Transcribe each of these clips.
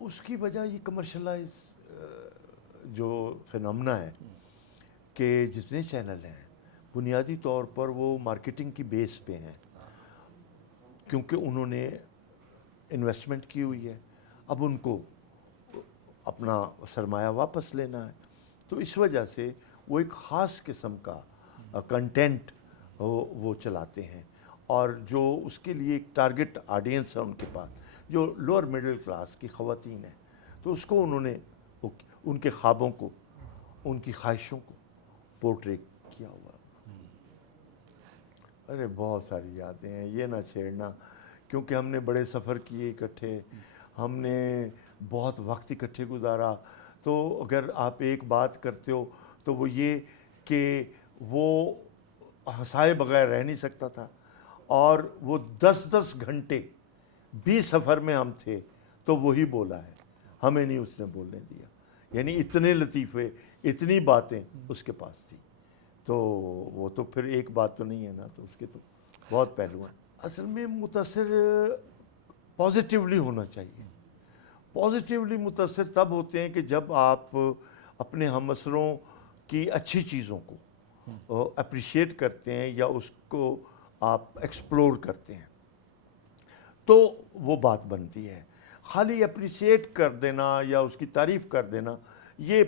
اس کی وجہ یہ کمرشلائز جو فنامنا ہے کہ جتنے چینل ہیں بنیادی طور پر وہ مارکیٹنگ کی بیس پہ ہیں، کیونکہ انہوں نے انویسٹمنٹ کی ہوئی ہے، اب ان کو اپنا سرمایہ واپس لینا ہے، تو اس وجہ سے وہ ایک خاص قسم کا کنٹینٹ وہ چلاتے ہیں، اور جو اس کے لیے ایک ٹارگٹ آڈینس ہے ان کے پاس جو لوور مڈل کلاس کی خواتین ہیں، تو اس کو انہوں نے ان کے خوابوں کو، ان کی خواہشوں کو پورٹری کیا ہوا۔ ارے بہت ساری یادیں ہیں، یہ نہ چھیڑنا، کیونکہ ہم نے بڑے سفر کیے اکٹھے، ہم نے بہت وقت اکٹھے گزارا، تو اگر آپ ایک بات کرتے ہو تو وہ یہ کہ وہ ہنسائے بغیر رہ نہیں سکتا تھا، اور وہ 10 گھنٹے بھی سفر میں ہم تھے تو وہی بولا ہے، ہمیں نہیں اس نے بولنے دیا، یعنی اتنے لطیفے، اتنی باتیں اس کے پاس تھی، تو وہ تو پھر ایک بات تو نہیں ہے نا، تو اس کے تو بہت پہلو ہیں۔ اصل میں متاثر پازیٹیولی ہونا چاہیے، پازیٹیولی متاثر تب ہوتے ہیں کہ جب آپ اپنے ہم اثروں کی اچھی چیزوں کو اپریشیٹ کرتے ہیں یا اس کو آپ ایکسپلور کرتے ہیں، تو وہ بات بنتی ہے۔ خالی اپریشیٹ کر دینا یا اس کی تعریف کر دینا یہ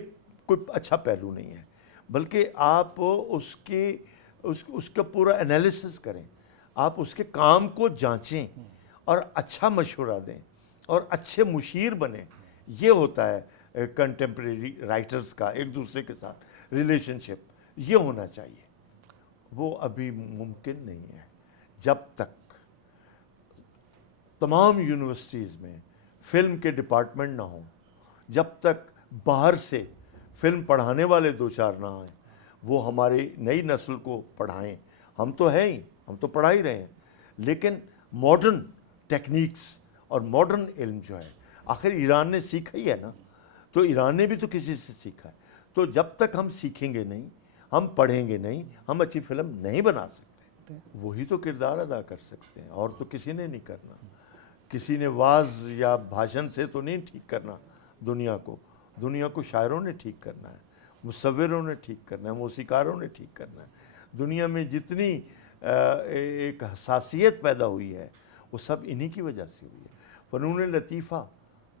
کوئی اچھا پہلو نہیں ہے، بلکہ آپ اس کا پورا انالیسس کریں، آپ اس کے کام کو جانچیں اور اچھا مشورہ دیں اور اچھے مشیر بنیں۔ یہ ہوتا ہے کنٹمپریری رائٹرز کا ایک دوسرے کے ساتھ ریلیشن شپ، یہ ہونا چاہیے۔ وہ ابھی ممکن نہیں ہے جب تک تمام یونیورسٹیز میں فلم کے ڈپارٹمنٹ نہ ہوں، جب تک باہر سے فلم پڑھانے والے دو چار نہ آئیں، وہ ہماری نئی نسل کو پڑھائیں۔ ہم تو ہیں ہی، ہم تو پڑھا ہی رہے ہیں، لیکن ماڈرن ٹیکنیکس اور ماڈرن علم جو ہے، آخر ایران نے سیکھا ہی ہے نا، تو ایران نے بھی تو کسی سے سیکھا ہے، تو جب تک ہم سیکھیں گے نہیں، ہم پڑھیں گے نہیں، ہم اچھی فلم نہیں بنا سکتے۔ وہی تو کردار ادا کر سکتے ہیں، اور تو کسی نے نہیں کرنا۔ کسی نے واعظ یا بھاشن سے تو نہیں ٹھیک کرنا دنیا کو شاعروں نے ٹھیک کرنا ہے، مصوروں نے ٹھیک کرنا ہے، موسیقاروں نے ٹھیک کرنا ہے۔ دنیا میں جتنی ایک حساسیت پیدا ہوئی ہے وہ سب انہی کی وجہ سے ہوئی ہے۔ فنون لطیفہ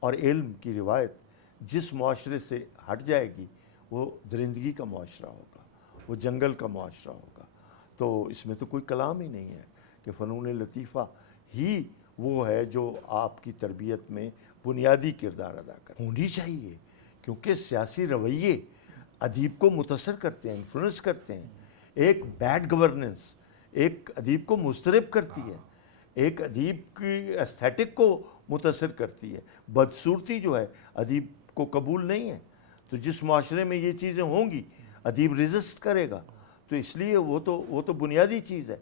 اور علم کی روایت جس معاشرے سے ہٹ جائے گی وہ درندگی کا معاشرہ ہوگا، وہ جنگل کا معاشرہ ہوگا۔ تو اس میں تو کوئی کلام ہی نہیں ہے کہ فنون لطیفہ ہی وہ ہے جو آپ کی تربیت میں بنیادی کردار ادا کرے۔ ہونی چاہیے، کیونکہ سیاسی رویے ادیب کو متاثر کرتے ہیں، انفلوئنس کرتے ہیں۔ ایک بیڈ گورننس ایک ادیب کو مضطرب کرتی ہے، ایک ادیب کی ایستھیٹک کو متاثر کرتی ہے۔ بدصورتی جو ہے ادیب کو قبول نہیں ہے، تو جس معاشرے میں یہ چیزیں ہوں گی ادیب ریزسٹ کرے گا۔ تو اس لیے وہ تو بنیادی چیز ہے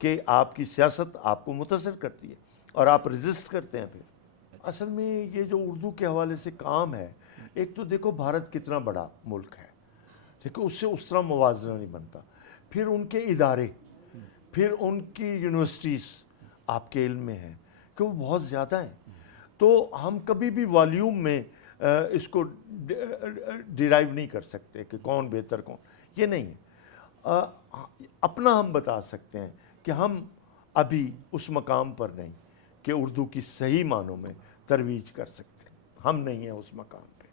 کہ آپ کی سیاست آپ کو متاثر کرتی ہے اور آپ ریزسٹ کرتے ہیں۔ پھر اصل میں یہ جو اردو کے حوالے سے کام ہے، ایک تو دیکھو بھارت کتنا بڑا ملک ہے، دیکھو اس سے اس طرح موازنہ نہیں بنتا۔ پھر ان کے ادارے، پھر ان کی یونیورسٹیز آپ کے علم میں ہیں کہ وہ بہت زیادہ ہیں، تو ہم کبھی بھی والیوم میں اس کو ڈیرائیو نہیں کر سکتے کہ کون بہتر کون، یہ نہیں ہے۔ اپنا ہم بتا سکتے ہیں کہ ہم ابھی اس مقام پر نہیں کہ اردو کی صحیح معنوں میں ترویج کر سکتے، ہم نہیں ہیں اس مقام پہ۔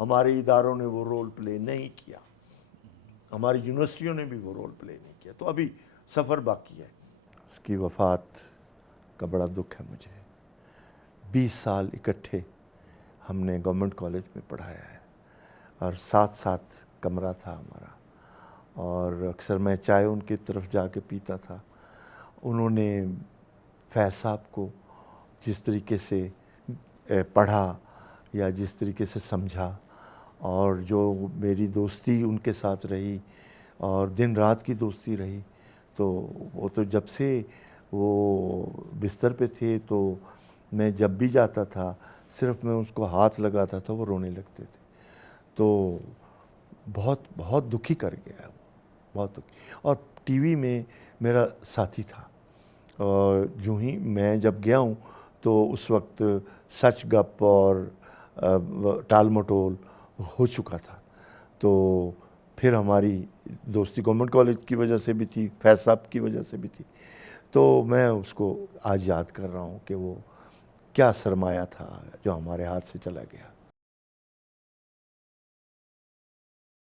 ہمارے اداروں نے وہ رول پلے نہیں کیا، ہماری یونیورسٹیوں نے بھی وہ رول پلے نہیں کیا، تو ابھی سفر باقی ہے۔ اس کی وفات کا بڑا دکھ ہے مجھے۔ 20 سال اکٹھے ہم نے گورنمنٹ کالج میں پڑھایا ہے، اور ساتھ کمرہ تھا ہمارا، اور اکثر میں چائے ان کی طرف جا کے پیتا تھا۔ انہوں نے فیض صاحب کو جس طریقے سے پڑھا یا جس طریقے سے سمجھا، اور جو میری دوستی ان کے ساتھ رہی اور دن رات کی دوستی رہی، تو وہ تو جب سے وہ بستر پہ تھے تو میں جب بھی جاتا تھا صرف میں اس کو ہاتھ لگاتا تھا، وہ رونے لگتے تھے۔ تو بہت بہت دکھی کر گیا ہے وہ، بہت دکھی۔ اور ٹی وی میں میرا ساتھی تھا، اور جو ہی میں جب گیا ہوں تو اس وقت سچ گپ اور ٹال مٹول ہو چکا تھا. تو پھر ہماری دوستی گورنمنٹ کالج کی وجہ سے بھی تھی, فیض صاحب کی وجہ سے بھی تھی. تو میں اس کو آج یاد کر رہا ہوں کہ وہ کیا سرمایہ تھا جو ہمارے ہاتھ سے چلا گیا.